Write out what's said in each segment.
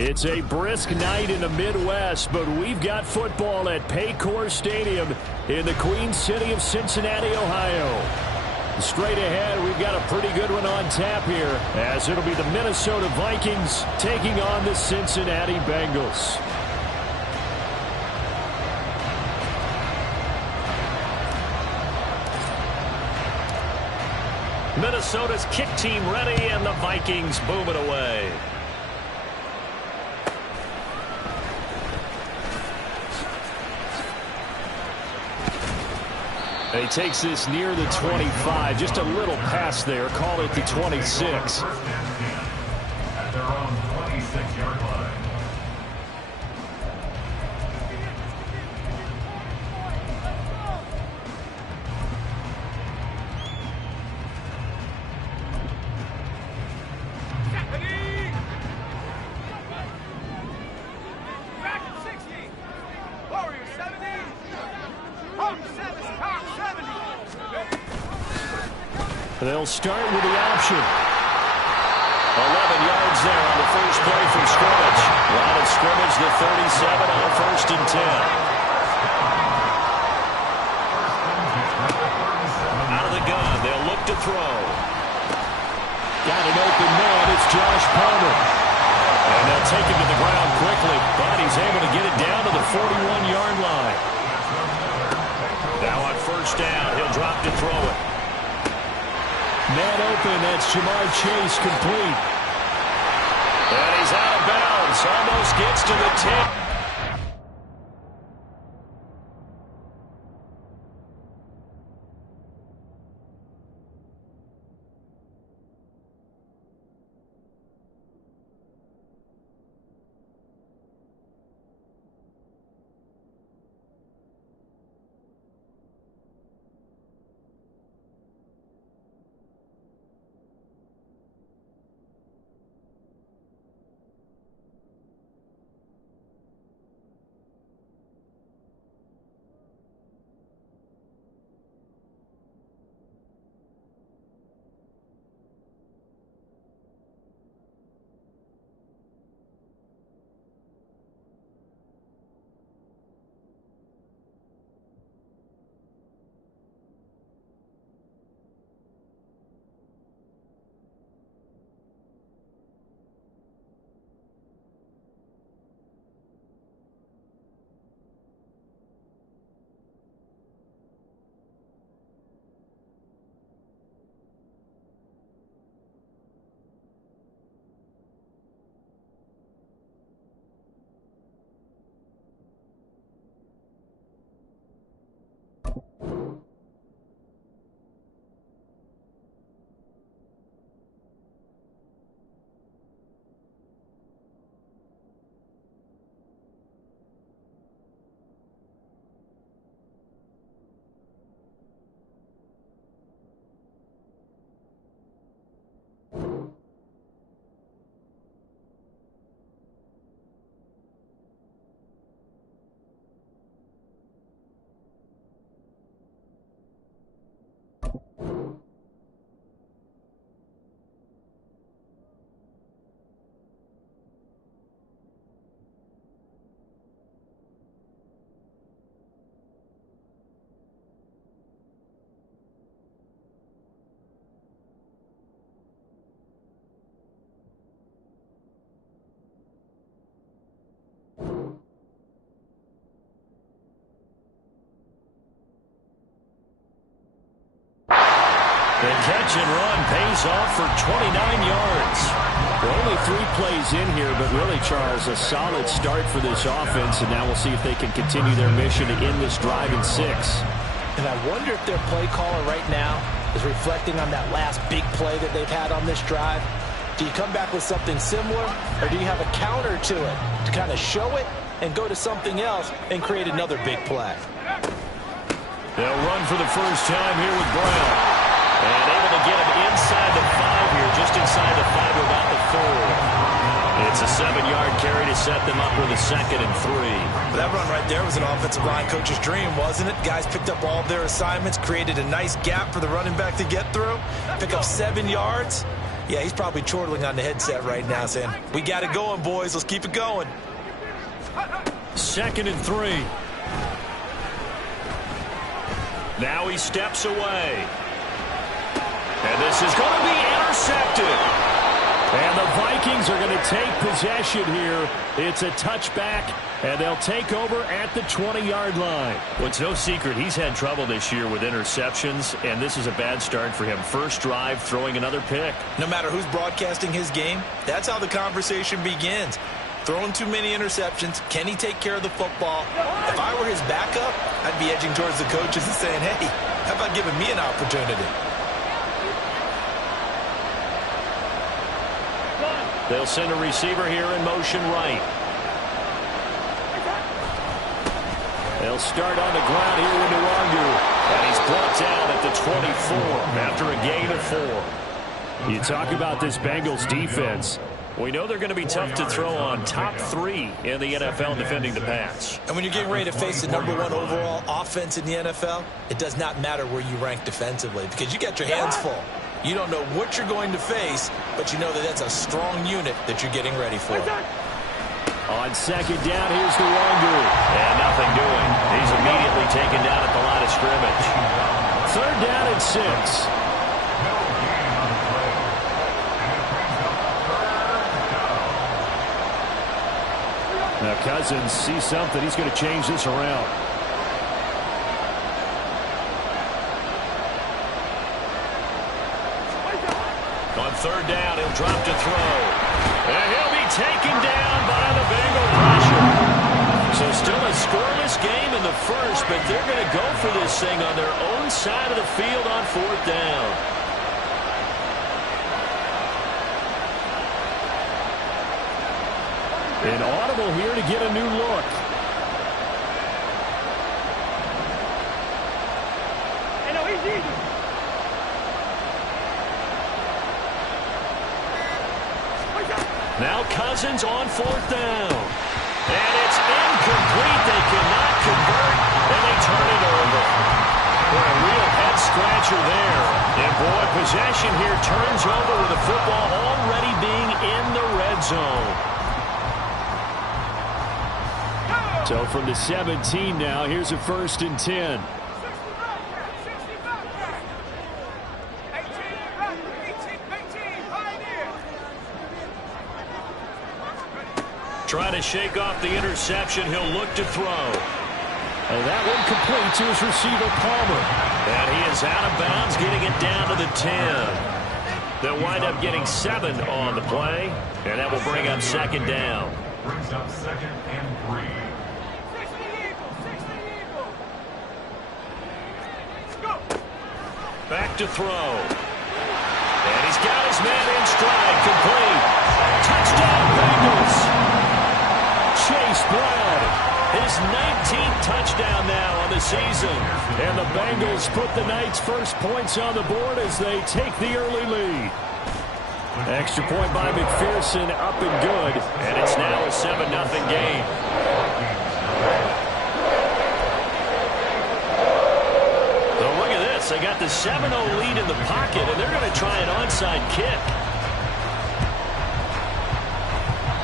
It's a brisk night in the Midwest, but we've got football at Paycor Stadium in the Queen City of Cincinnati, Ohio. Straight ahead, we've got a pretty good one on tap here, as it'll be the Minnesota Vikings taking on the Cincinnati Bengals. Minnesota's kick team ready, and the Vikings boom it away. He takes this near the 25, just a little pass there, call it the 26. At their own 26-yard line. They'll start with the option. 11 yards there on the first play from scrimmage. Line of scrimmage, the 37 on 1st and 10. Out of the gun, they'll look to throw. Got an open man, it's Josh Palmer. And they'll take him to the ground quickly, but he's able to get it down to the 41-yard line. Now on 1st down, he'll drop to throw it. Man open, that's Jamar Chase, complete. And he's out of bounds, almost gets to the 10. The catch and run pays off for 29 yards. We're only 3 plays in here, but really, Charles, a solid start for this offense, and now we'll see if they can continue their mission to end this drive in 6. And I wonder if their play caller right now is reflecting on that last big play that they've had on this drive. Do you come back with something similar, or do you have a counter to it to kind of show it and go to something else and create another big play? They'll run for the first time here with Brown. And able to get him inside the 5 here, just inside the 5, about the 4. It's a 7-yard carry to set them up with a 2nd and 3. That run right there was an offensive line coach's dream, wasn't it? Guys picked up all of their assignments, created a nice gap for the running back to get through, pick up 7 yards, Yeah, he's probably chortling on the headset right now saying, we got it going, boys. Let's keep it going. 2nd and 3. Now he steps away. And this is going to be intercepted. And the Vikings are going to take possession here. It's a touchback, and they'll take over at the 20-yard line. Well, it's no secret he's had trouble this year with interceptions, and this is a bad start for him. First drive, throwing another pick. No matter who's broadcasting his game, that's how the conversation begins. Throwing too many interceptions. Can he take care of the football? If I were his backup, I'd be edging towards the coaches and saying, hey, how about giving me an opportunity? They'll send a receiver here in motion right. They'll start on the ground here with Nwangu. And he's brought down at the 24 after a gain of 4. You talk about this Bengals defense. We know they're going to be tough to throw on. Top 3 in the NFL defending the pass. And when you're getting ready to face the #1 overall offense in the NFL, it does not matter where you rank defensively because you got your hands full. You don't know what you're going to face, but you know that that's a strong unit that you're getting ready for. On 2nd down, here's Nwangu. And nothing doing. He's immediately taken down at the line of scrimmage. 3rd down and 6. Now Cousins sees something. He's going to change this around. On 3rd down, he'll drop to throw. And he'll be taken down by the Bengal pressure. So still a scoreless game in the first, but they're going to go for this thing on their own side of the field on 4th down. An audible here to get a new look. Now Cousins on 4th down. And it's incomplete. They cannot convert, and they turn it over. What a real head-scratcher there. And, boy, possession here turns over with the football already being in the red zone. So from the 17 now, here's a 1st and 10. Trying to shake off the interception. He'll look to throw. And that one complete to his receiver, Palmer. And he is out of bounds, getting it down to the 10. They'll wind up getting 7 on the play, and that will bring up 2nd down. Brings up 2nd and 3. Back to throw. And he's got his man in stride. Complete. Touchdown, Bengals. Chase Brown. His 19th touchdown now on the season. And the Bengals put the Knights' first points on the board as they take the early lead. Extra point by McPherson, up and good. And it's now a 7-0 game. So look at this. They got the 7-0 lead in the pocket, and they're going to try an onside kick.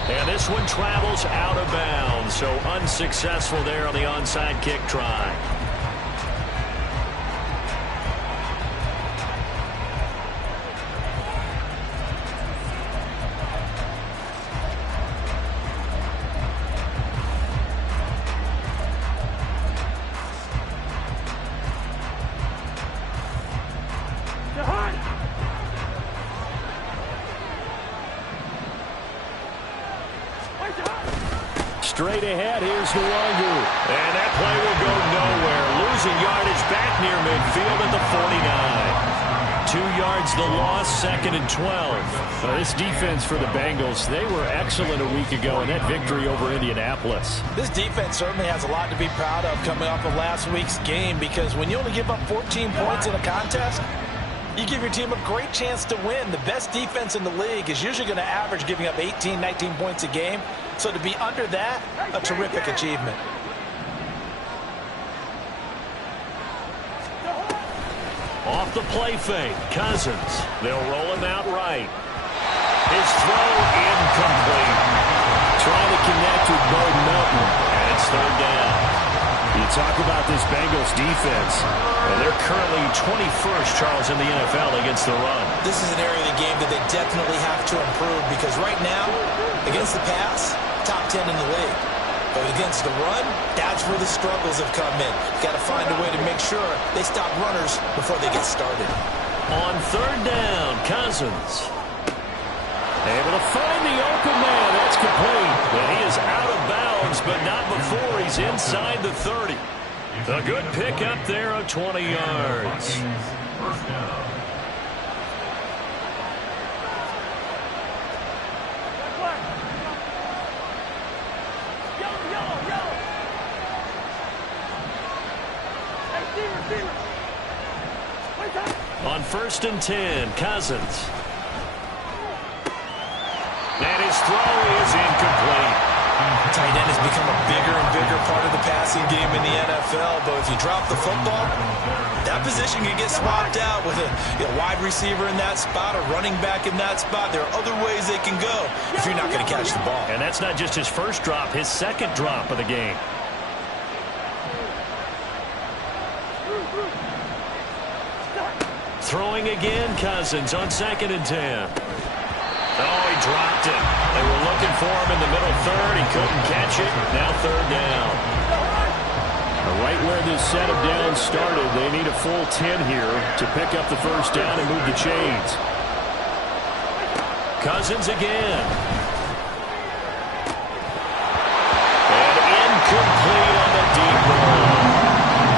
And this one travels out of bounds, so unsuccessful there on the onside kick try. Straight ahead, here's Nwangu. And that play will go nowhere. Losing yardage back near midfield at the 49. 2 yards the loss, 2nd and 12. Well, this defense for the Bengals, they were excellent a week ago in that victory over Indianapolis. This defense certainly has a lot to be proud of coming off of last week's game because when you only give up 14 points in a contest, you give your team a great chance to win. The best defense in the league is usually going to average giving up 18, 19 points a game. So to be under that, a terrific achievement. Off the play fake, Cousins. They'll roll him out right. His throw incomplete. Trying to connect with Bo Melton. And it's third down. You talk about this Bengals defense. And they're currently 21st, Charles, in the NFL against the run. This is an area of the game that they definitely have to improve because right now, against the pass, top 10 in the league. But against the run, that's where the struggles have come in. Got to find a way to make sure they stop runners before they get started. On third down, Cousins. Able to find the open man. That's complete. And he is out of bounds, but not before he's inside the 30. A good pick up there of 20 yards. First down. On first and 10, Cousins. And his throw is incomplete. Tight end has become a bigger and bigger part of the passing game in the NFL, but if you drop the football, that position can get swapped out with a wide receiver in that spot, a running back in that spot. There are other ways they can go if you're not going to catch the ball. And that's not just his first drop, his second drop of the game. Throwing again, Cousins on second and 10. Oh, he dropped it. They were looking for him in the middle third. He couldn't catch it. Now third down. Right where this set of downs started, they need a full 10 here to pick up the first down and move the chains. Cousins again. And incomplete on the deep ball.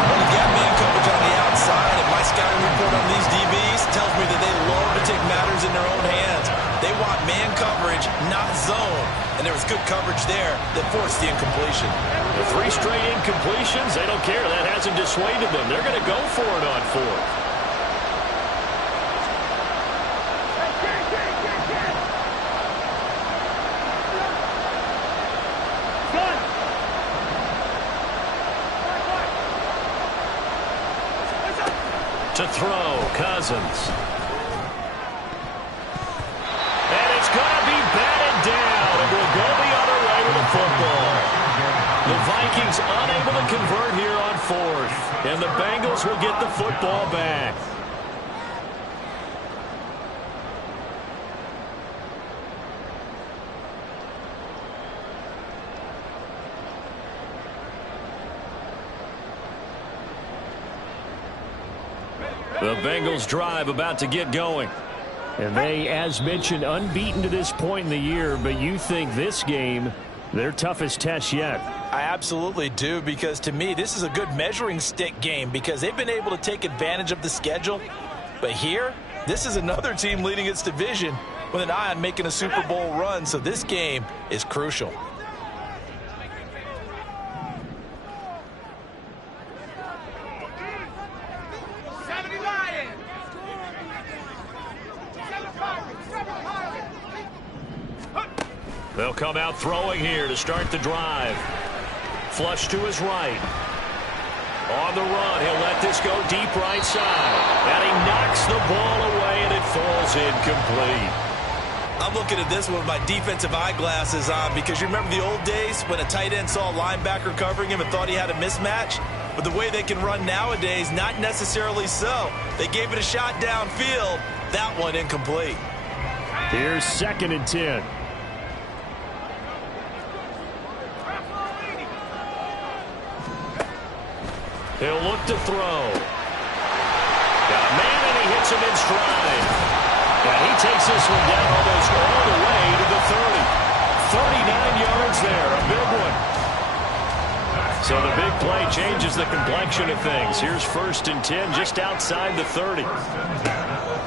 When you got man coverage on the outside, and my scouting report on these DBs tells me that they love to take matters in their own hands. They want man coverage, not zone. And there was good coverage there that forced the incompletion. The 3 straight incompletions, they don't care. That hasn't dissuaded them. They're going to go for it on fourth. To throw, Cousins. And it's going to be batted down. It will go the other way with the football. The Vikings unable to convert here on fourth. And the Bengals will get the football back. The Bengals drive about to get going. And they, as mentioned, unbeaten to this point in the year, but you think this game, their toughest test yet. I absolutely do, because to me, this is a good measuring stick game because they've been able to take advantage of the schedule. But here, this is another team leading its division with an eye on making a Super Bowl run, so this game is crucial. They'll come out throwing here to start the drive. Flush to his right. On the run, he'll let this go deep right side. And he knocks the ball away, and it falls incomplete. I'm looking at this one with my defensive eyeglasses on because you remember the old days when a tight end saw a linebacker covering him and thought he had a mismatch? But the way they can run nowadays, not necessarily so. They gave it a shot downfield. That one incomplete. Here's second and 10. He'll look to throw. Got a man, and he hits him in stride. And he takes this one down almost all the way to the 30. 39 yards there, a big one. So the big play changes the complexion of things. Here's first and 10 just outside the 30.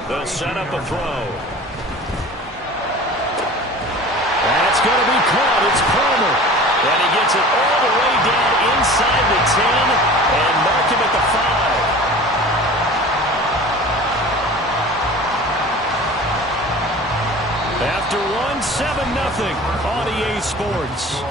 They'll set up a throw. That's going to be caught. It's Palmer. And he gets it all the way down inside the 10 and mark him at the 5. After one, 7-0 on EA Sports.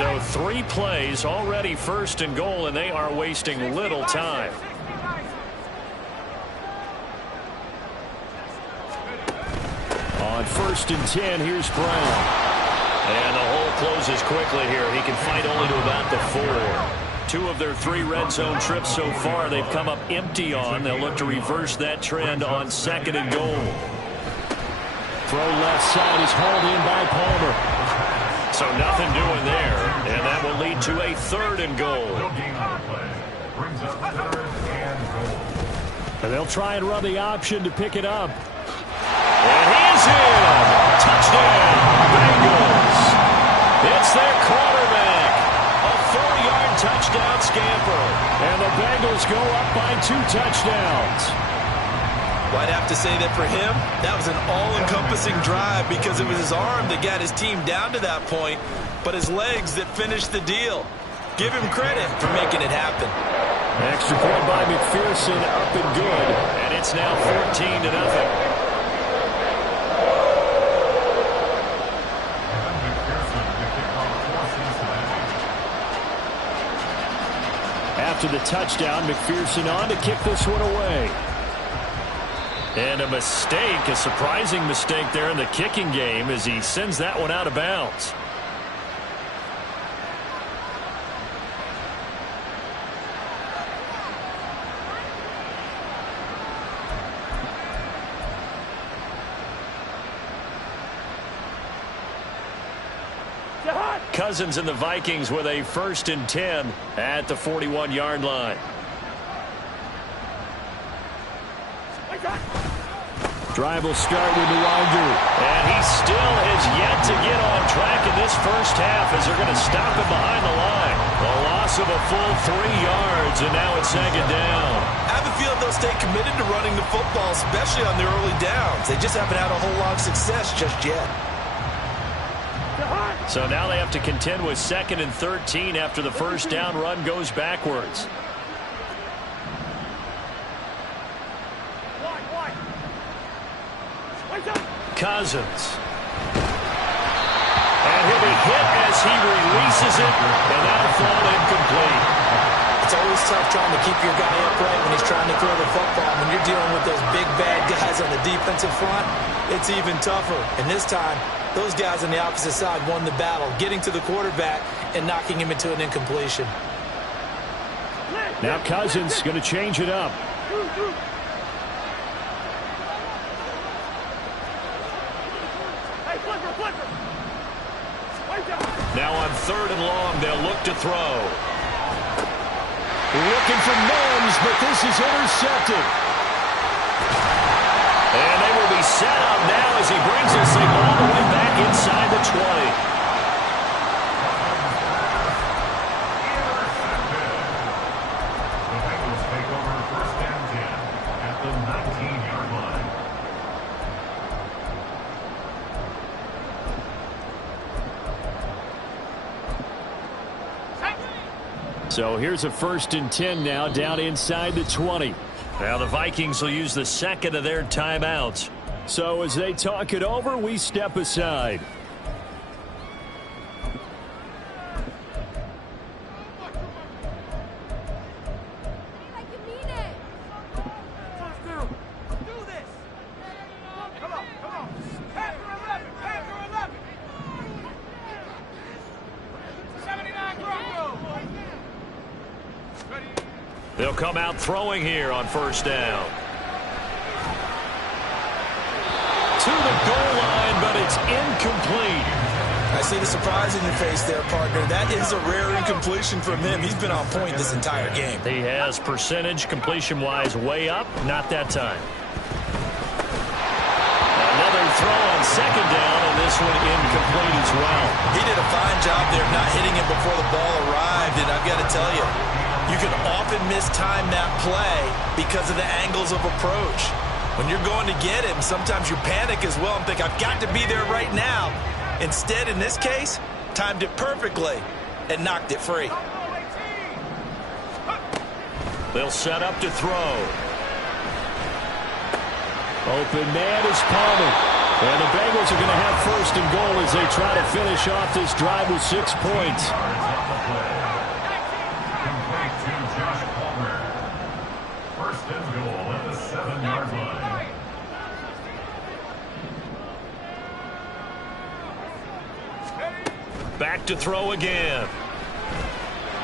So 3 plays already, 1st and goal, and they are wasting little time. On 1st and 10, here's Brown. And the hole closes quickly here. He can fight only to about the 4. 2 of their 3 red zone trips so far they've come up empty on. They'll look to reverse that trend on 2nd and goal. Throw left side is hauled in by Palmer. So nothing doing there, and that will lead to a 3rd and goal. Brings up 3rd and goal. And they'll try and run the option to pick it up. And he's in. Touchdown, Bengals. It's their quarterback. A 4-yard touchdown scamper. And the Bengals go up by 2 touchdowns. Well, I'd have to say that for him, that was an all-encompassing drive because it was his arm that got his team down to that point, but his legs that finished the deal. Give him credit for making it happen. Extra point by McPherson, up and good. And it's now 14-0. After the touchdown, McPherson on to kick this one away. And a mistake, a surprising mistake there in the kicking game as he sends that one out of bounds. Cousins and the Vikings with a 1st and 10 at the 41-yard line. Drive will start with Luongo. And he still has yet to get on track in this first half as they're going to stop him behind the line. A loss of a full 3 yards, and now it's 2nd down. I have a feeling they'll stay committed to running the football, especially on their early downs. They just haven't had a whole lot of success just yet. So now they have to contend with 2nd and 13 after the first down run goes backwards. Cousins. And he'll be hit as he releases it, and that'll fall incomplete. It's always tough trying to keep your guy upright when he's trying to throw the football. When you're dealing with those big, bad guys on the defensive front, it's even tougher. And this time, those guys on the opposite side won the battle, getting to the quarterback and knocking him into an incompletion. Now Cousins going to change it up. Now on 3rd and long, they'll look to throw. Looking for Mims, but this is intercepted. And they will be set up now as he brings this thing all the way back inside the 20. The Bengals take over 1st and 10 at the 19-yard line. So here's a 1st and 10 now down inside the 20. Now the Vikings will use the 2nd of their timeouts. So as they talk it over, we step aside. They'll come out throwing here on 1st down. To the goal line, but it's incomplete. I see the surprise in your face there, partner. That is a rare incompletion from him. He's been on point this entire game. He has percentage completion-wise way up. Not that time. Another throw on 2nd down, and this one incomplete as well. He did a fine job there not hitting it before the ball arrived, and I've got to tell you, you can often mistime that play because of the angles of approach. When you're going to get him, sometimes you panic as well and think, I've got to be there right now. Instead, in this case, timed it perfectly and knocked it free. They'll set up to throw. Open man is Palmer. And the Bengals are going to have first and goal as they try to finish off this drive with 6 points. Complete to Josh Palmer. First and goal at the 7-yard line. Back to throw again.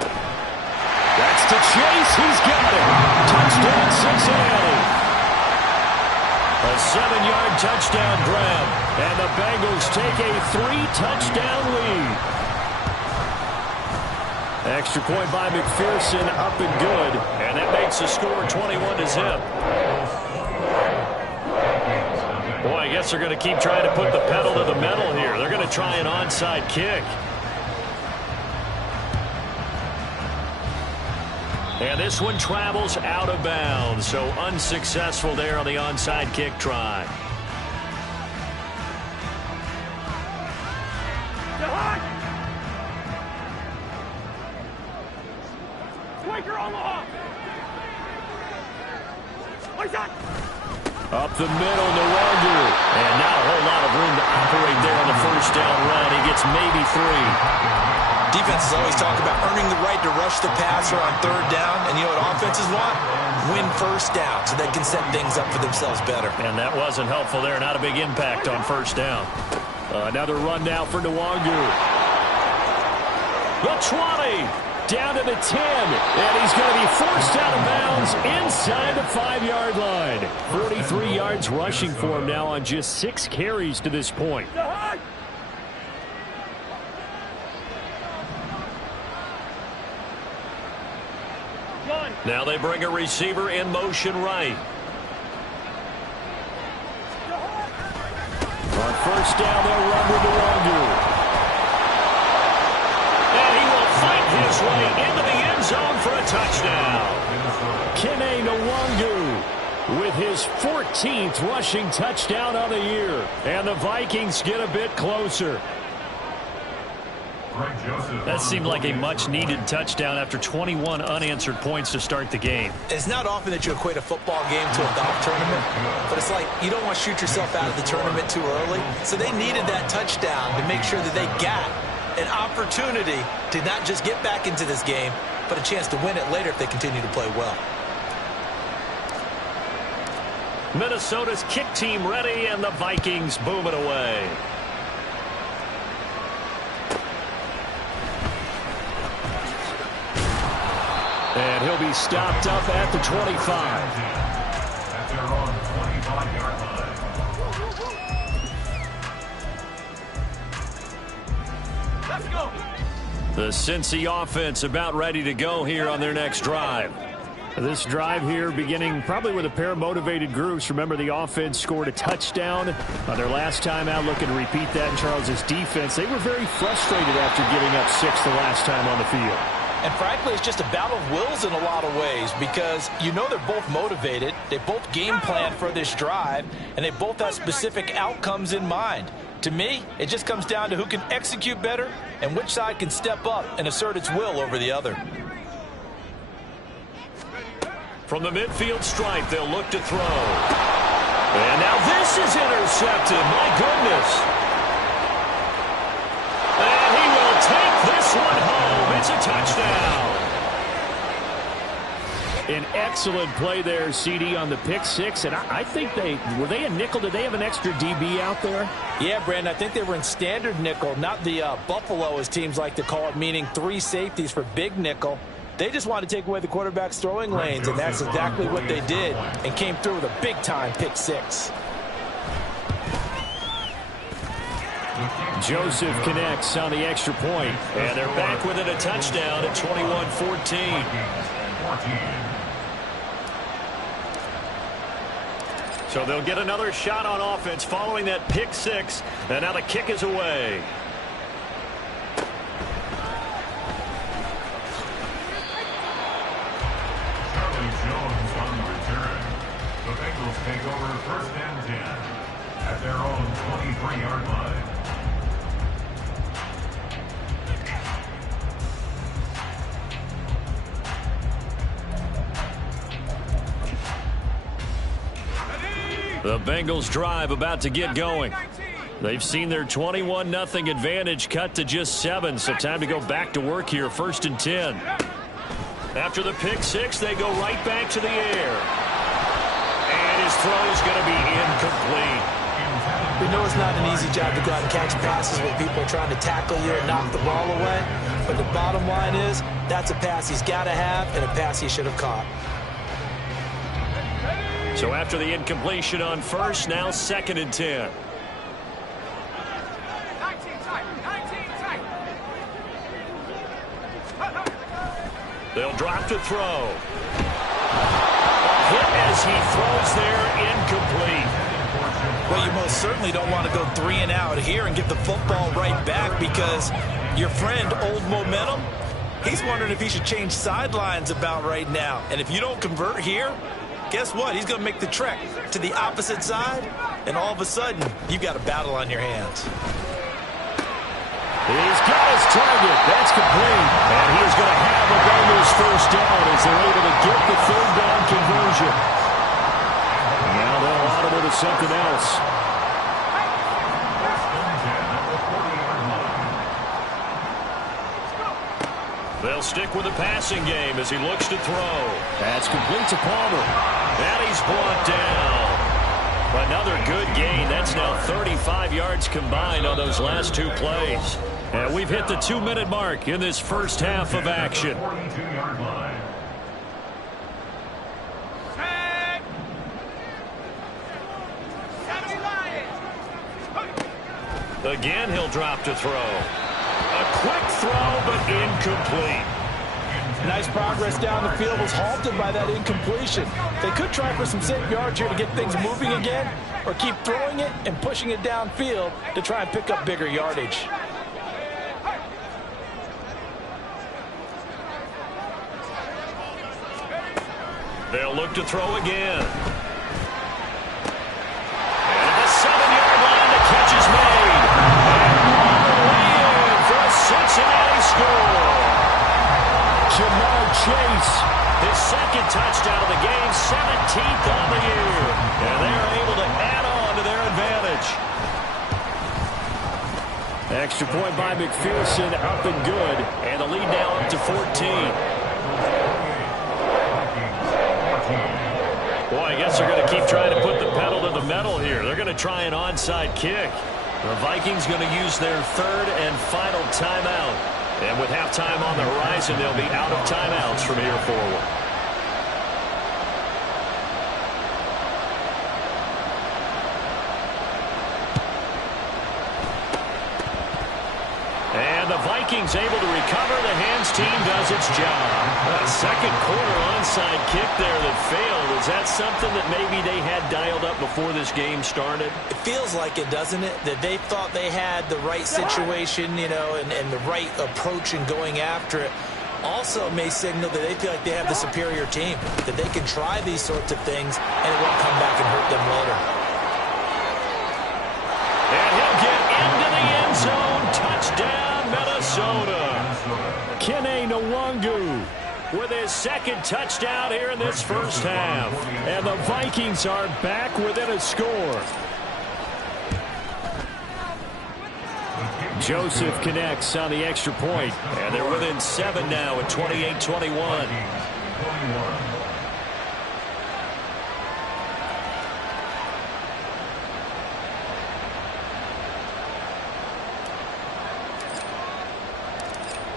That's to Chase. He's got it. Touchdown, Cincinnati. A 7-yard touchdown grab. And the Bengals take a 3-touchdown lead. Extra point by McPherson, up and good. And that makes the score 21-0. Boy, I guess they're going to keep trying to put the pedal to the metal here. They're going to try an onside kick. And this one travels out of bounds, so unsuccessful there on the onside kick try. Up the middle, Nwangu. And not a whole lot of room to operate there on the first down run. He gets maybe 3. Defenses always talk about earning the right to rush the passer on third down. And you know what offenses want? Win first down so they can set things up for themselves better. And that wasn't helpful there. Not a big impact on first down. Another run now for Nwangu. The 20. Down to the 10. And he's going to be forced out of bounds inside the 5-yard line. 43 yards rushing for him now on just 6 carries to this point. Now they bring a receiver in motion right. On first down, they'll run with Nwangu. And he will fight his way into the end zone for a touchdown. Kene Nwangu with his 14th rushing touchdown on the year. And the Vikings get a bit closer. That seemed like a much-needed touchdown after 21 unanswered points to start the game. It's not often that you equate a football game to a golf tournament, but it's like you don't want to shoot yourself out of the tournament too early. So they needed that touchdown to make sure that they got an opportunity to not just get back into this game, but a chance to win it later if they continue to play well. Minnesota's kick team ready, and the Vikings boom it away. And he'll be stopped up at the 25. At their own 25-yard line. Let's go. The Cincy offense about ready to go here on their next drive. This drive here beginning probably with a pair of motivated groups. Remember, the offense scored a touchdown on their last time out. Looking to repeat that in Charles's defense. They were very frustrated after giving up 6 the last time on the field. And frankly, it's just a battle of wills in a lot of ways because you know they're both motivated. They both game plan for this drive, and they both have specific outcomes in mind. To me, it just comes down to who can execute better and which side can step up and assert its will over the other. From the midfield stripe, they'll look to throw. And now this is intercepted. My goodness. And he will take this one home. It's a touchdown. An excellent play there, CD, on the pick six. And I think were they a nickel? Did they have an extra DB out there? Yeah, Brandon, I think they were in standard nickel, not the Buffalo, as teams like to call it, meaning 3 safeties for big nickel. They just wanted to take away the quarterback's throwing lanes, and that's exactly what they did and came through with a big-time pick six. Joseph connects on the extra point. And they're back within a touchdown at 21-14. So they'll get another shot on offense following that pick six. And now the kick is away. The Bengals take over first and 10 at their own 23-yard line. The Bengals drive about to get going. They've seen their 21-0 advantage cut to just 7, so time to go back to work here, 1st and 10. After the pick 6, they go right back to the air. And his throw is going to be incomplete. We know it's not an easy job to go out and catch passes when people are trying to tackle you and knock the ball away. But the bottom line is, that's a pass he's got to have and a pass he should have caught. So after the incompletion on 1st, now 2nd and 10. They'll drop to throw. Hit as he throws there, incomplete. Well, you most certainly don't want to go 3 and out here and get the football right back, because your friend, Old Momentum, he's wondering if he should change sidelines about right now. And if you don't convert here, guess what? He's going to make the trek to the opposite side, and all of a sudden, you've got a battle on your hands. He's got his target. That's complete. And he's going to have the Bengals first down as they're able to get the 3rd down conversion. Now they'll audible to something else. They'll stick with the passing game as he looks to throw. That's complete to Palmer. And he's brought down. Another good gain. That's now 35 yards combined on those last 2 plays. And we've hit the 2-minute mark in this first half of action. Again, he'll drop to throw. A quick throw, but incomplete. Nice progress down the field was halted by that incompletion. They could try for some safe yards here to get things moving again, or keep throwing it and pushing it downfield to try and pick up bigger yardage. They'll look to throw again. And at the 7-yard line, the catch is made. And all the way in for a Cincinnati score. Jamar Chase, his 2nd touchdown of the game, 17th on the year. And they're able to add on to their advantage. Extra point by McPherson, up and good. And the lead now up to 14. Boy, I guess they're going to keep trying to put the pedal to the metal here. They're going to try an onside kick. The Vikings going to use their 3rd and final timeout. And with halftime on the horizon, they'll be out of timeouts from here forward. And the Vikings able to recover. The hands team does its job. A 2nd quarter onside kick there that failed. Is that something that maybe they had dialed up before this game started? It feels like it, doesn't it? That they thought they had the right situation, you know, and the right approach in going after it. Also may signal that they feel like they have the superior team, that they can try these sorts of things and it won't come back and hurt them later. And he'll get into the end zone. Touchdown, Minnesota. Kene Nwangu with his 2nd touchdown here in this first half. And the Vikings are back within a score. Joseph connects on the extra point. And they're within 7 now at 28-21.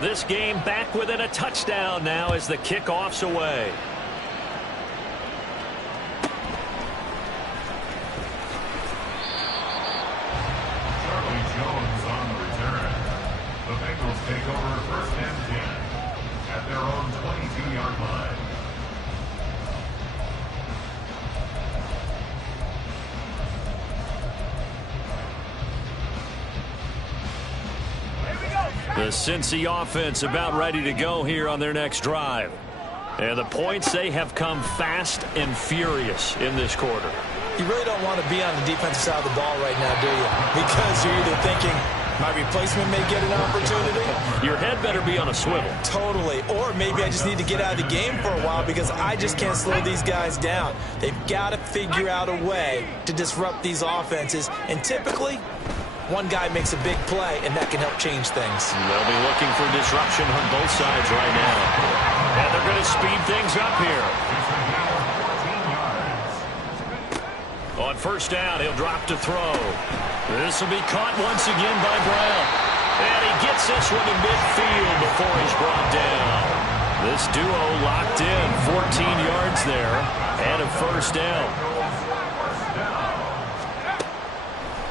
This game back within a touchdown now as the kickoff's away. Charlie Jones on the return. The Bengals take over 1st and 10 at their own 22-yard line. The Cincy offense about ready to go here on their next drive. And the points, they have come fast and furious in this quarter. You really don't want to be on the defensive side of the ball right now, do you? Because you're either thinking, My replacement may get an opportunity. Your head better be on a swivel. Totally. Or maybe I just need to get out of the game for a while because I just can't slow these guys down. They've got to figure out a way to disrupt these offenses. And typically, one guy makes a big play, and that can help change things. They'll be looking for disruption on both sides right now. And they're going to speed things up here. On first down, he'll drop to throw. This will be caught once again by Brown. And he gets this one to midfield before he's brought down. This duo locked in, 14 yards there, and a first down.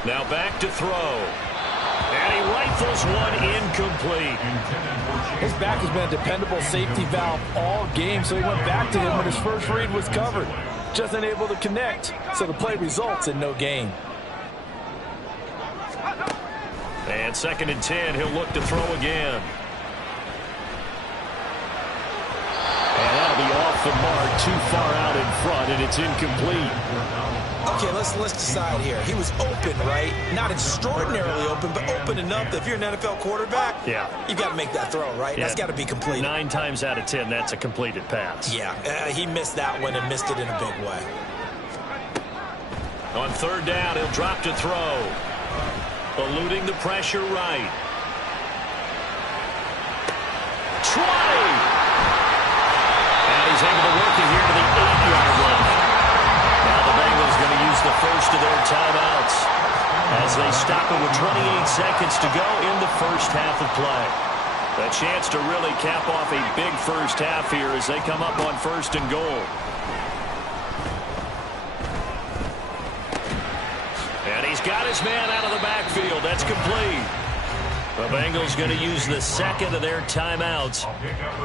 Now back to throw. And he rifles one incomplete. His back has been a dependable safety valve all game, so he went back to him when his first read was covered. Just unable to connect, so the play results in no gain. And 2nd and 10, he'll look to throw again. And that'll be off the mark, too far out in front, and it's incomplete. Okay, let's decide here. He was open, right? Not extraordinarily open, but open enough that if you're an NFL quarterback, you got to make that throw, right? That's got to be complete. 9 times out of 10, that's a completed pass. Yeah, he missed that one and missed it in a big way. On 3rd down, he'll drop to throw. Eluding the pressure right. Try! And he's able to work it here to the 8-yard line. Now the Bengals going to use the first of their timeouts as they stop it with 28 seconds to go in the first half of play. A chance to really cap off a big first half here as they come up on 1st and goal. And he's got his man out of the backfield. That's complete. The Bengals going to use the 2nd of their timeouts.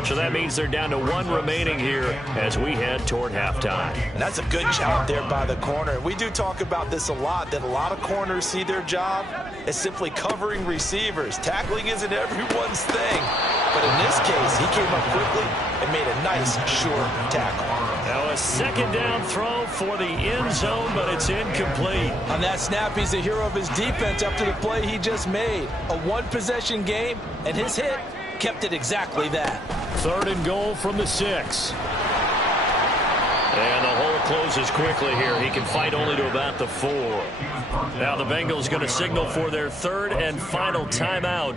So that means they're down to 1 remaining here as we head toward halftime. And that's a good job there by the corner. We do talk about this a lot, that a lot of corners see their job as simply covering receivers. Tackling isn't everyone's thing. But in this case, he came up quickly and made a nice, short tackle. Now a 2nd down throw for the end zone, but it's incomplete. On that snap, he's a hero of his defense after the play he just made. A one-possession game, and his hit kept it exactly that. 3rd and goal from the 6. And the hole closes quickly here. He can fight only to about the 4. Now the Bengals going to signal for their 3rd and final timeout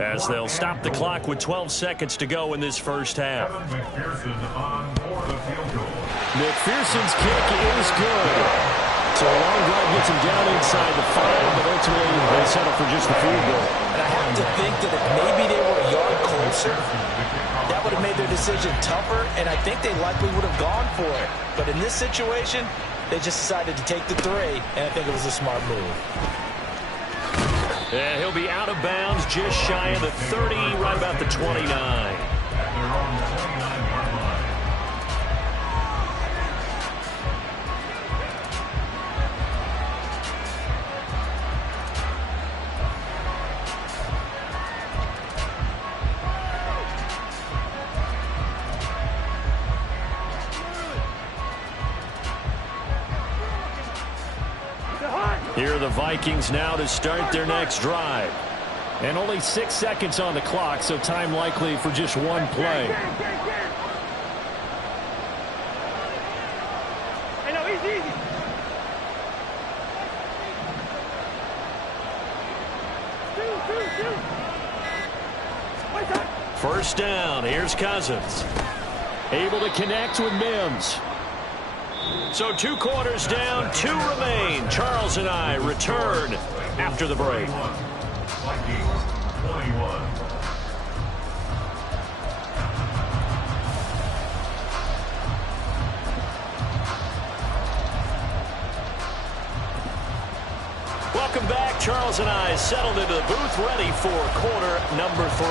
as they'll stop the clock with 12 seconds to go in this first half. McPherson's kick is good. So a long drive gets him down inside the 5, but ultimately they settle for just the field goal. And I have to think that if maybe they were a yard closer, that would have made their decision tougher, and I think they likely would have gone for it. But in this situation, they just decided to take the 3, and I think it was a smart move. And he'll be out of bounds just shy of the 30, right about the 29. Here are the Vikings now to start their next drive. And only 6 seconds on the clock, so time likely for just one play. First down, here's Cousins. Able to connect with Mims. So 2 quarters down, 2 remain. Charles and I return after the break. Welcome back. Charles and I settled into the booth ready for quarter number 3.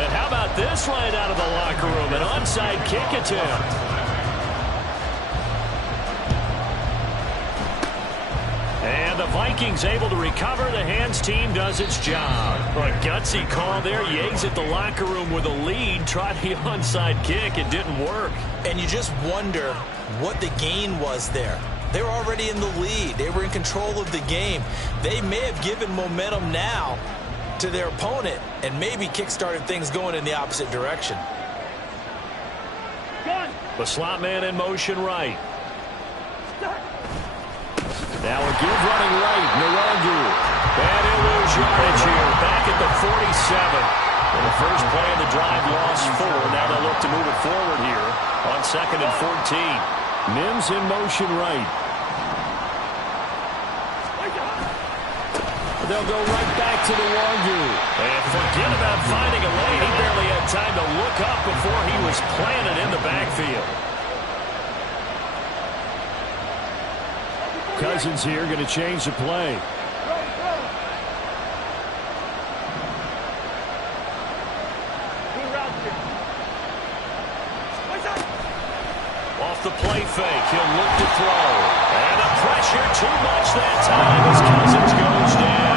And how about this right out of the locker room? An onside kick attempt. And the Vikings able to recover. The hands team does its job. A gutsy call there. Yates at the locker room with a lead. Tried the onside kick. It didn't work. And you just wonder what the gain was there. They were already in the lead. They were in control of the game. They may have given momentum now to their opponent and maybe kick-started things going in the opposite direction. The slot man in motion right. Now a give running right, Narangu. And he'll lose yardage here, back at the 47. And the first play of the drive lost 4. Now they'll look to move it forward here on 2nd and 14. Mims in motion right. They'll go right back to the Narangu. And forget about finding a lane. He barely had time to look up before he was planted in the backfield. Cousins here going to change the play. Off the play fake, he'll look to throw. And the pressure too much that time as Cousins goes down.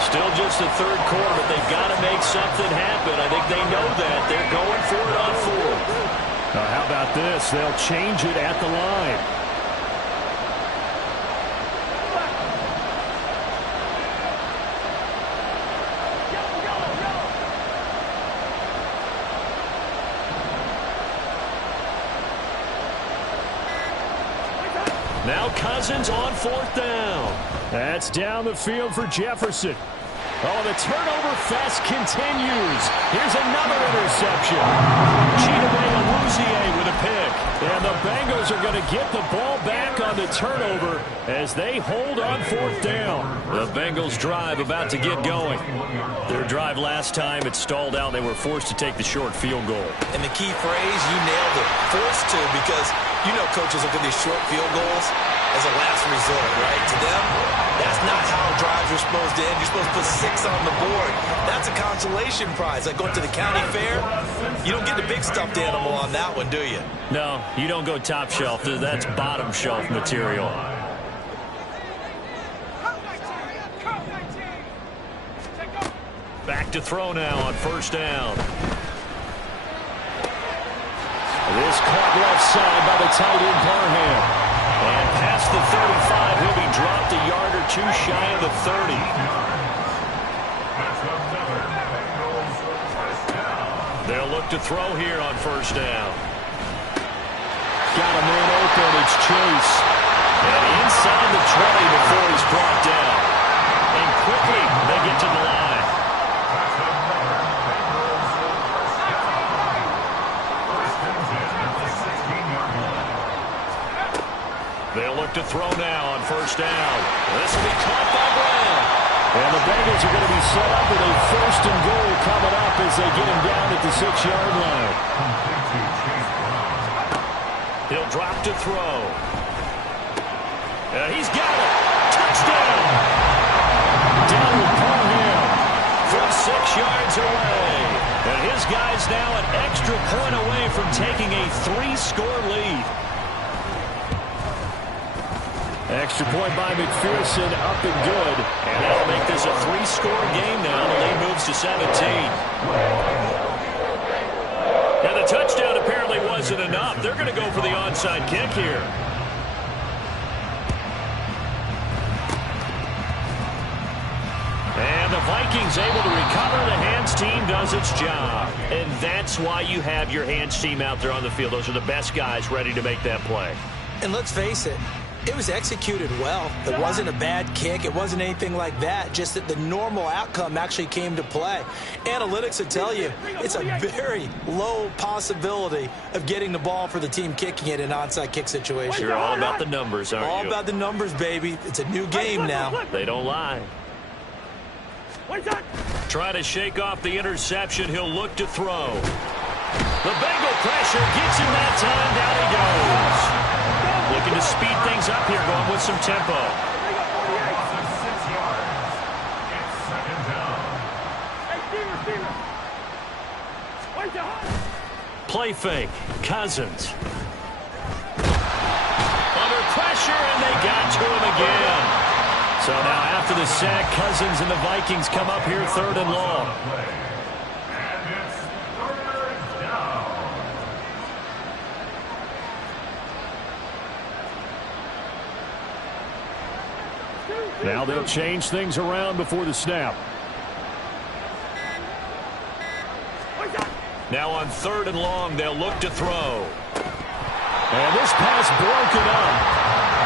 Still just the third quarter, but they've got to make something happen. I think they know that. They're going for it on 4th. Now how about this? They'll change it at the line. Now Cousins on 4th down. That's down the field for Jefferson. Oh, the turnover fest continues. Here's another interception. Chidobe with a pick. And the Bengals are going to get the ball back on the turnover as they hold on 4th down. The Bengals drive about to get going. Their drive last time, it stalled out. They were forced to take the short field goal. And the key phrase, you nailed it, forced to, because you know coaches look at these short field goals as a last resort, right? To them, that's not how drives are supposed to end. You're supposed to put 6 on the board. That's a consolation prize. Like going to the county fair, you don't get the big stuffed animal on that one, do you? No, you don't go top shelf. That's bottom shelf material. Back to throw now on 1st down. This caught left side by the tight end Parham. And past the 35, he'll be dropped a yard or 2 shy of the 30. They'll look to throw here on 1st down. Got a man open, it's Chase. And inside the 20 before he's brought down. And quickly, they get to the line. They'll look to throw now on 1st down. This will be caught by Brown. And the Bengals are going to be set up with a 1st and goal coming up as they get him down at the 6-yard line. He'll drop to throw. He's got it. Touchdown. Down with Parham from 6 yards away. And his guy's now an extra point away from taking a 3-score lead. Extra point by McPherson, up and good. And that'll make this a 3-score game now. The lead moves to 17. And the touchdown apparently wasn't enough. They're going to go for the onside kick here. And the Vikings able to recover. The hands team does its job. And that's why you have your hands team out there on the field. Those are the best guys ready to make that play. And let's face it, it was executed well. It wasn't a bad kick. It wasn't anything like that. Just that the normal outcome actually came to play. Analytics will tell you it's a very low possibility of getting the ball for the team kicking it in an onside kick situation. You're all about the numbers, aren't you? All about the numbers, baby. It's a new game now. They don't lie. Try to shake off the interception. He'll look to throw. The Bengal pressure gets him that time. Down he goes. Looking to speed things up here, going with some tempo. Play fake. Cousins. Under pressure, and they got to him again. So now after the sack, Cousins and the Vikings come up here 3rd and long. Now they'll change things around before the snap. Now on 3rd and long, they'll look to throw. And this pass broken up.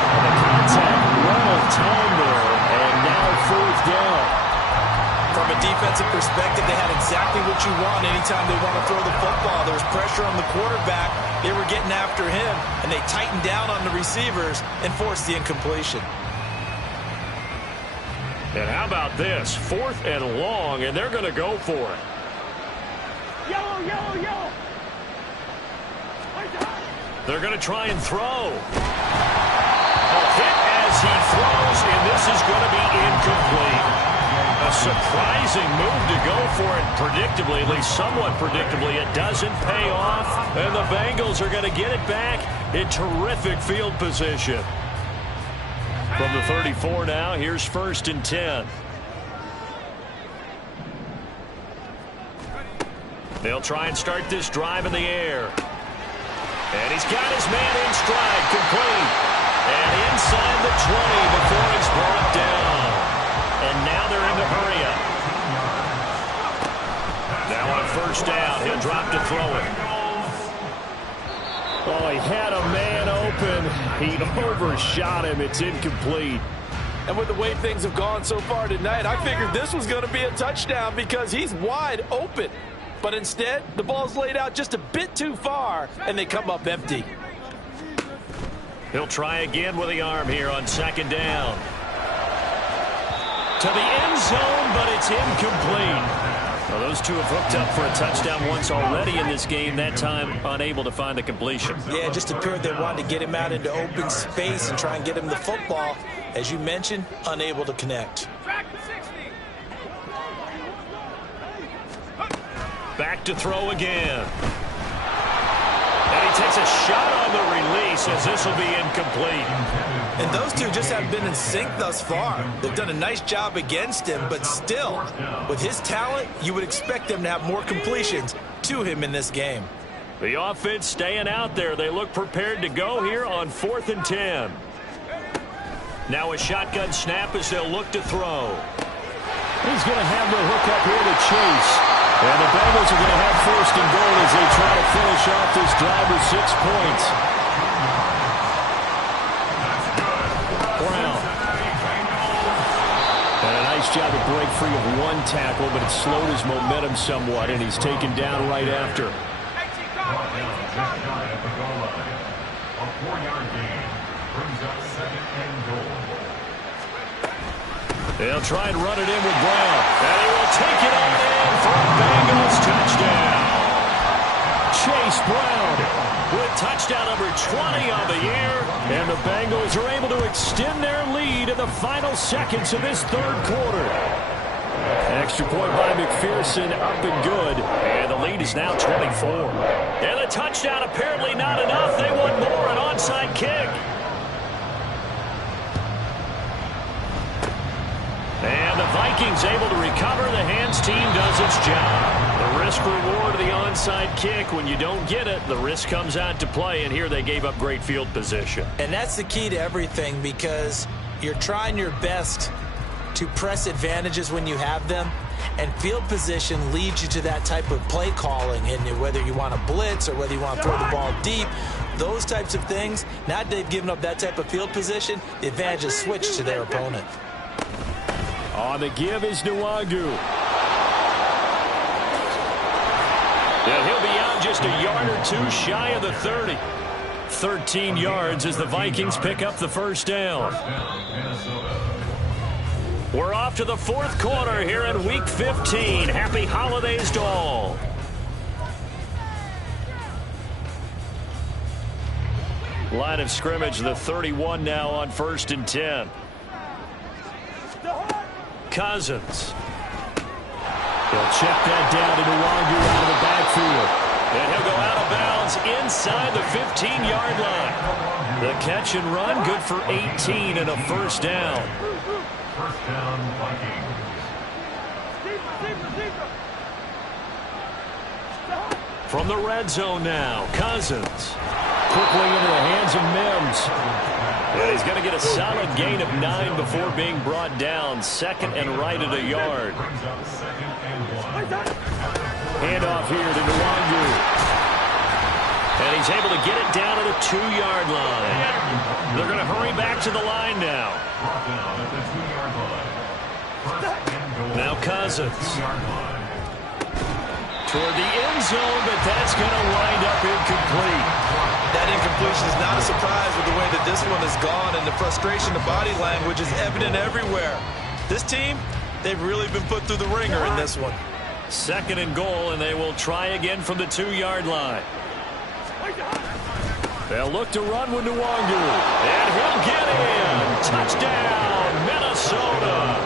The contact well timed there, and now 4th down. From a defensive perspective, they had exactly what you want anytime they want to throw the football. There was pressure on the quarterback. They were getting after him, and they tightened down on the receivers and forced the incompletion. And how about this? 4th and long, and they're going to go for it. Yellow, yellow, yellow. They're going to try and throw. A hit as he throws, and this is going to be incomplete. A surprising move to go for it predictably, at least somewhat predictably. It doesn't pay off, and the Bengals are going to get it back in terrific field position. From the 34 now, here's 1st and 10. They'll try and start this drive in the air. And he's got his man in stride, complete. And inside the 20 before he's brought down. And now they're in the hurry up. Now on 1st down, he'll drop to throw it. Oh, he had a man open. He overshot him. It's incomplete. And with the way things have gone so far tonight, I figured this was going to be a touchdown because he's wide open. But instead, the ball's laid out just a bit too far, and they come up empty. He'll try again with the arm here on 2nd down. To the end zone, but it's incomplete. Well, those two have hooked up for a touchdown once already in this game, that time unable to find the completion. Yeah, it just appeared they wanted to get him out into open space and try and get him the football. As you mentioned, unable to connect. Back to throw again. And he takes a shot on the release as this will be incomplete. And those two just haven't been in sync thus far. They've done a nice job against him, but still, with his talent, you would expect them to have more completions to him in this game. The offense staying out there. They look prepared to go here on 4th and 10. Now a shotgun snap as they'll look to throw. He's going to have the hook up here to Chase. And the Bengals are going to have 1st and goal as they try to finish off this drive with 6 points. Brown. And a nice job to break free of one tackle, but it slowed his momentum somewhat, and he's taken down right after. A 4-yard gain brings up 2nd and goal. They'll try and run it in with Brown. And he will take it on in for a Bengals touchdown. Chase Brown With touchdown number 20 on the year. And the Bengals are able to extend their lead in the final seconds of this 3rd quarter. Extra point by McPherson, up and good. And the lead is now 24. And the touchdown apparently not enough. They want more, an onside kick. And the Vikings able to recover. The hands team does its job. The risk reward of the onside kick. When you don't get it, the risk comes out to play. And here they gave up great field position. And that's the key to everything, because you're trying your best to press advantages when you have them. And field position leads you to that type of play calling. And whether you want to blitz or whether you want to throw the ball deep, those types of things, now that they've given up that type of field position, the advantage is switched to their opponent. On the give is Nwangu. And he'll be out just a yard or two shy of the 30. 13 yards as the Vikings pick up the 1st down. We're off to the 4th quarter here in Week 15. Happy holidays to all. Line of scrimmage, the 31 now on 1st and 10. Cousins. He'll check that down to Nwangu out of the backfield. And he'll go out of bounds inside the 15-yard line. The catch and run, good for 18 and a 1st down. 1st down, Vikings. From the red zone now, Cousins. Quickly into the hands of Mims. And he's going to get a solid gain of 9 before being brought down. Second and right at a yard. Handoff here to Nwangu. And he's able to get it down to the 2-yard line. They're going to hurry back to the line now. Now Cousins. Toward the end zone, but that's going to wind up incomplete. That incompletion is not a surprise with the way that this one has gone, and the frustration, the body language is evident everywhere. This team, they've really been put through the ringer in this one. Second and goal, and they will try again from the 2-yard line. They'll look to run with Nwangu, and he'll get in. Touchdown, Minnesota.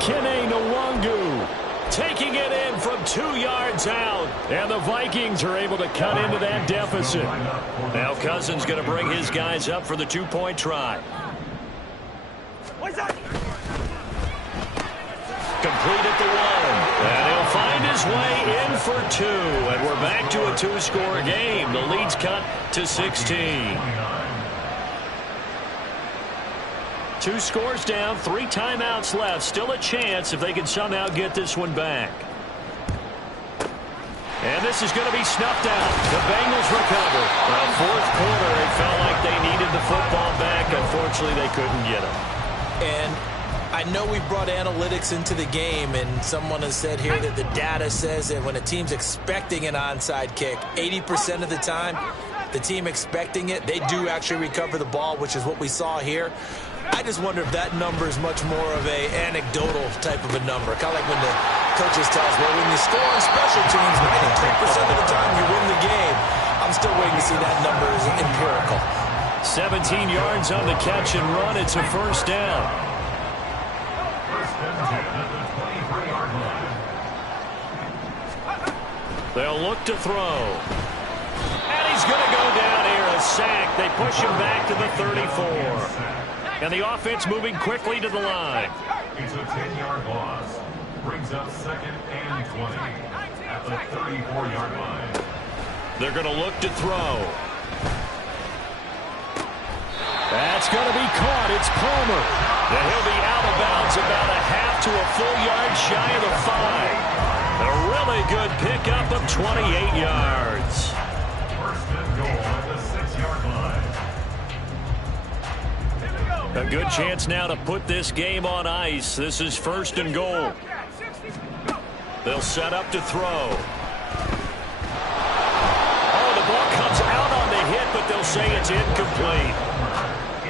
Kene Nwangu taking it in from 2 yards out, and the Vikings are able to cut into that deficit. Now Cousins going to bring his guys up for the 2-point try. Complete at the 1, and he'll find his way in for 2, and we're back to a 2-score game. The lead's cut to 16. 2 scores down, 3 timeouts left. Still a chance if they can somehow get this one back. And this is going to be snuffed out. The Bengals recover. Well, fourth quarter, it felt like they needed the football back. Unfortunately, they couldn't get it. And I know we brought analytics into the game, and someone has said here that the data says that when a team's expecting an onside kick, 80% of the time, the team expecting it, they do actually recover the ball, which is what we saw here. I just wonder if that number is much more of a anecdotal type of a number. Kind of like when the coaches tell us, well, when you score on special teams, 93% of the time you win the game. I'm still waiting to see that number is empirical. 17 yards on the catch and run. It's a first down. They'll look to throw. And he's going to go down here. A sack. They push him back to the 34. And the offense moving quickly to the line. It's a 10-yard loss. Brings up second and 20 at the 34-yard line. They're going to look to throw. That's going to be caught. It's Palmer. And he'll be out of bounds about a half to a full yard shy of the 5. A really good pickup of 28 yards. First and goal at the 6-yard line. A good chance now to put this game on ice. This is first and goal. They'll set up to throw. Oh, the ball comes out on the hit, but they'll say it's incomplete.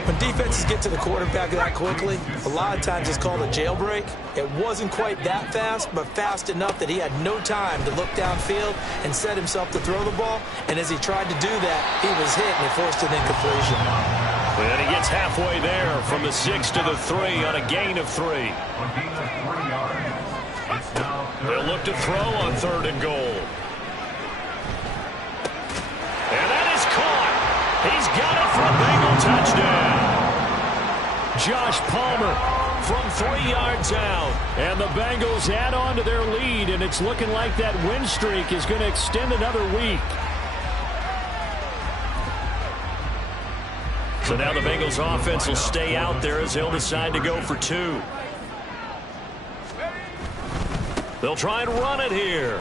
When defenses get to the quarterback that quickly, a lot of times it's called a jailbreak. It wasn't quite that fast, but fast enough that he had no time to look downfield and set himself to throw the ball. And as he tried to do that, he was hit and he forced an incompletion. And he gets halfway there from the 6 to the 3 on a gain of 3. They'll look to throw on third and goal. And that is caught. He's got it for a Bengal touchdown. Josh Palmer from 3 yards out. And the Bengals add on to their lead, and it's looking like that win streak is going to extend another week. So now the Bengals offense will stay out there as they'll decide to go for 2. They'll try and run it here.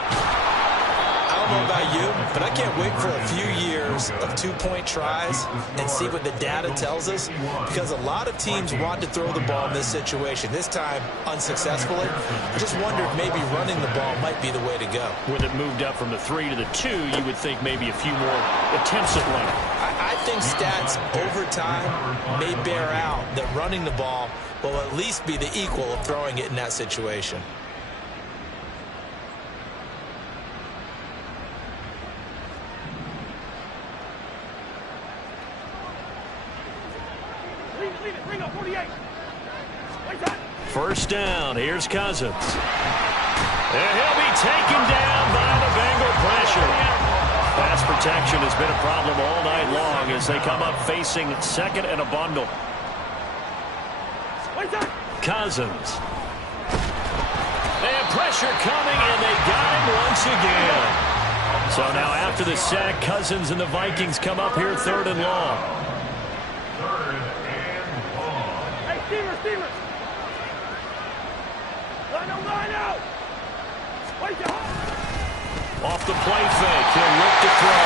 I don't know about you, but I can't wait for a few years of 2-point tries and see what the data tells us, because a lot of teams want to throw the ball in this situation. This time, unsuccessfully. I just wonder if maybe running the ball might be the way to go. With it moved up from the 3 to the 2, you would think maybe a few more attempts at running. I think stats over time may bear out that running the ball will at least be the equal of throwing it in that situation. First down. Here's Cousins. And he'll be taken down by the Bengal pressure. Pass protection has been a problem all night long as they come up facing second and a bundle. Cousins. And pressure coming, and they got him once again. So now after the sack, Cousins and the Vikings come up here third and long. Third and long. Hey, Steamer! Line out! Wait, Off the play fake, he'll look to throw.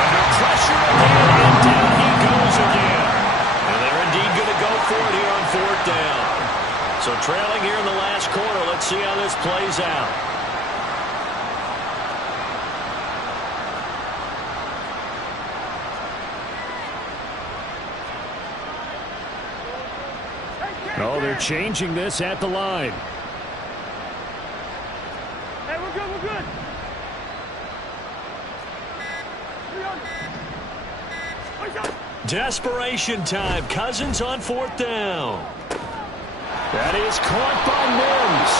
Under pressure again, and down he goes again. And they're indeed going to go for it here on fourth down. So trailing here in the last quarter, let's see how this plays out. Oh, they're changing this at the line. Hey, we're good. Desperation time. Cousins on fourth down. That is caught by Mims.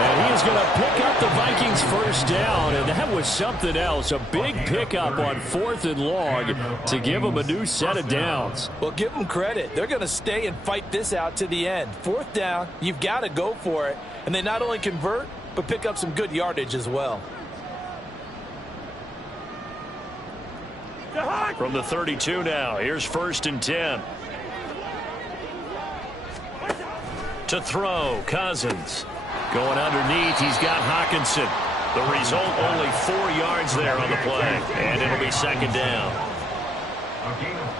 And he is going to pick up the Vikings first down, and that was something else. A big pickup on 4th and long to give them a new set of downs. Well, give them credit. They're going to stay and fight this out to the end. 4th down, you've got to go for it. And they not only convert, but pick up some good yardage as well. From the 32 now, here's 1st and 10. To throw, Cousins. Going underneath, he's got Hawkinson. The result, only 4 yards there on the play. And it'll be 2nd down. A gain of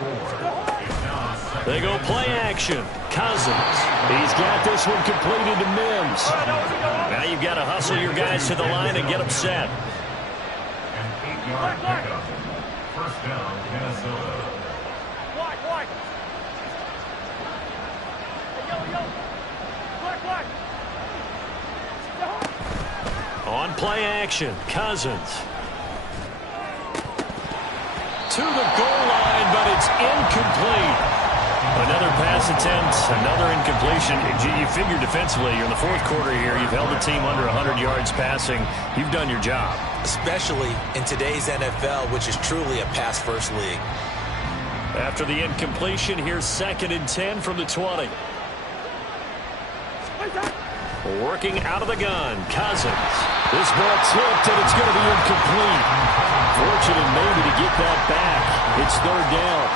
4. They go play action. Cousins. He's got this one completed to Mims. Now you've got to hustle your guys to the line and get them set. An 8-yard pickup. First down, Minnesota. Black. Hey, yo. Black. On play action, Cousins. To the goal line, but it's incomplete. Another pass attempt, another incompletion. You figure defensively, you're in the 4th quarter here. You've held the team under 100 yards passing. You've done your job. Especially in today's NFL, which is truly a pass-first league. After the incompletion, here's 2nd and 10 from the 20. Working out of the gun, Cousins. This ball tipped, and it's going to be incomplete. Fortunate maybe to get that back. It's 3rd down.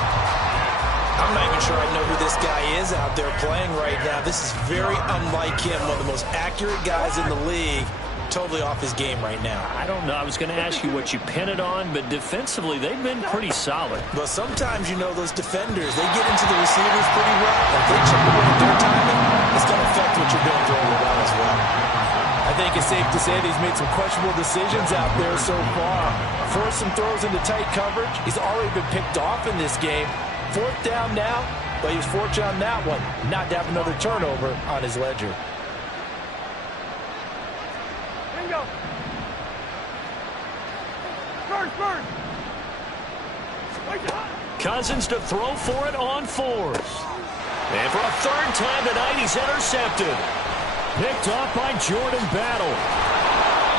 I'm not even sure I know who this guy is out there playing right now. This is very unlike him, one of the most accurate guys in the league. Totally off his game right now. I don't know. I was going to ask you what you pin it on, but defensively, they've been pretty solid. But sometimes, those defenders, they get into the receivers pretty well. If they chip away at their timing, it's going to affect what you're doing during the run as well. I think it's safe to say that he's made some questionable decisions out there so far. Forced some throws into tight coverage. He's already been picked off in this game. 4th down now, but he's fortunate on that one, not to have another turnover on his ledger. Bingo. Bird. Cousins to throw for it on 4th. And for a 3rd time tonight, he's intercepted. Picked off by Jordan Battle.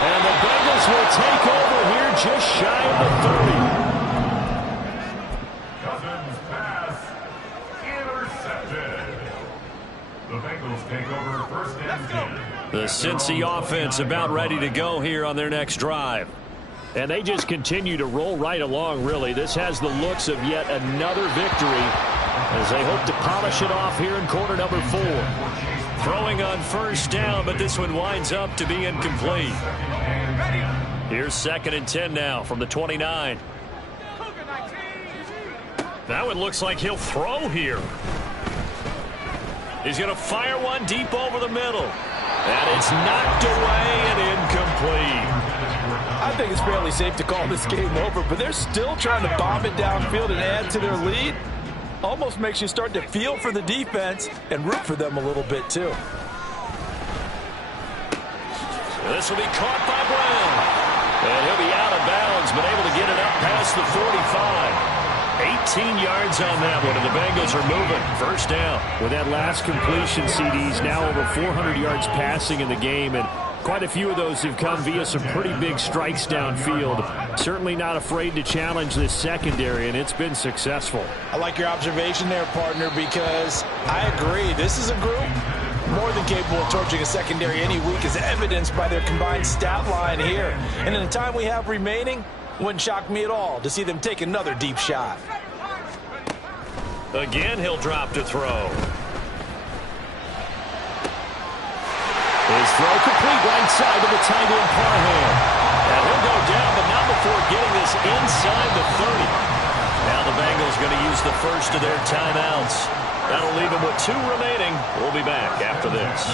And the Bengals will take over here just shy of the 30. Cousins pass intercepted. The Bengals take over 1st and 10. The Cincy offense about ready to go here on their next drive. And they just continue to roll right along, really. This has the looks of yet another victory as they hope to polish it off here in quarter number 4. Throwing on 1st down, but this one winds up to be incomplete. Here's 2nd and 10 now from the 29. That one looks like he'll throw here. He's going to fire one deep over the middle. And it's knocked away and incomplete. I think it's fairly safe to call this game over, but they're still trying to bomb it downfield and add to their lead. Almost makes you start to feel for the defense and root for them a little bit, too. This will be caught by Brown. And he'll be out of bounds, but able to get it up past the 45. 18 yards on that one, and the Bengals are moving. 1st down. With that last completion, CD's now over 400 yards passing in the game, and quite a few of those have come via some pretty big strikes downfield. Certainly not afraid to challenge this secondary, and it's been successful. I like your observation there, partner, because I agree. This is a group more than capable of torching a secondary any week, as evidenced by their combined stat line here. And in the time we have remaining, wouldn't shock me at all to see them take another deep shot. Again, he'll drop to throw. His throw complete right side to the tight end Parham. And he'll go down, but not before getting this inside the 30. Now the Bengals going to use the first of their timeouts. That'll leave them with 2 remaining. We'll be back after this.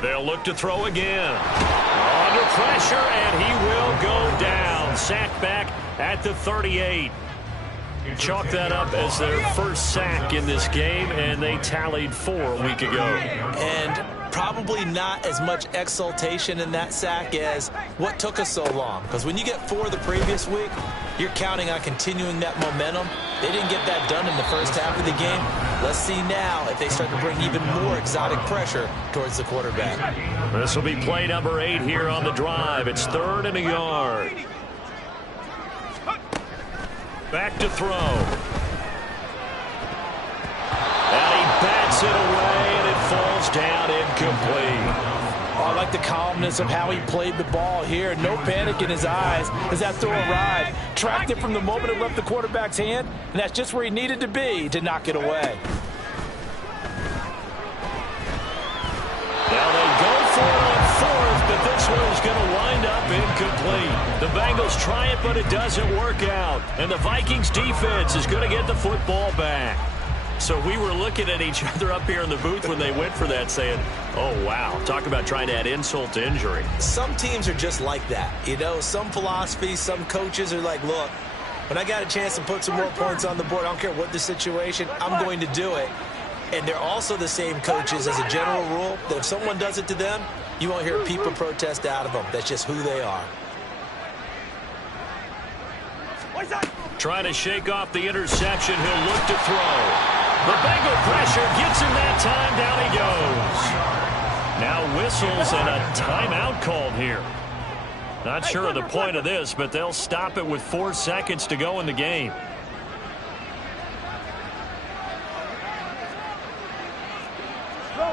They'll look to throw again. Under pressure, and he will go down. Sack back at the 38. Chalk that up as their first sack in this game, and they tallied 4 a week ago. And probably not as much exultation in that sack as what took us so long. Because when you get 4 the previous week, you're counting on continuing that momentum. They didn't get that done in the first half of the game. Let's see now if they start to bring even more exotic pressure towards the quarterback. This will be play number 8 here on the drive. It's 3rd and a yard. Back to throw. And he bats it away, and it falls down incomplete. Oh, I like the calmness of how he played the ball here. No panic in his eyes as that throw arrived. Tracked it from the moment it left the quarterback's hand, and that's just where he needed to be to knock it away. Now they go for it on 4th, but this one is going to wind up incomplete. The Bengals try it, but it doesn't work out. And the Vikings defense is going to get the football back. So we were looking at each other up here in the booth when they went for that saying, oh, wow, talk about trying to add insult to injury. Some teams are just like that. You know, some philosophies, some coaches are like, look, when I got a chance to put some more points on the board, I don't care what the situation, I'm going to do it. And they're also the same coaches as a general rule that if someone does it to them, you won't hear people protest out of them. That's just who they are. Trying to shake off the interception. He'll look to throw. The Bengal pressure gets him that time. Down he goes. Now whistles and a timeout called here. Not sure of the point of this, but they'll stop it with 4 seconds to go in the game. Throw.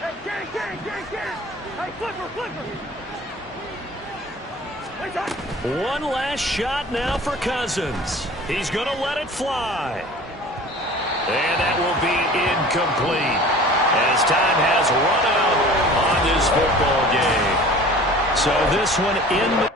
Hey, get it. Hey, flipper. One last shot now for Cousins. He's going to let it fly. And that will be incomplete as time has run out on this football game. So this one in the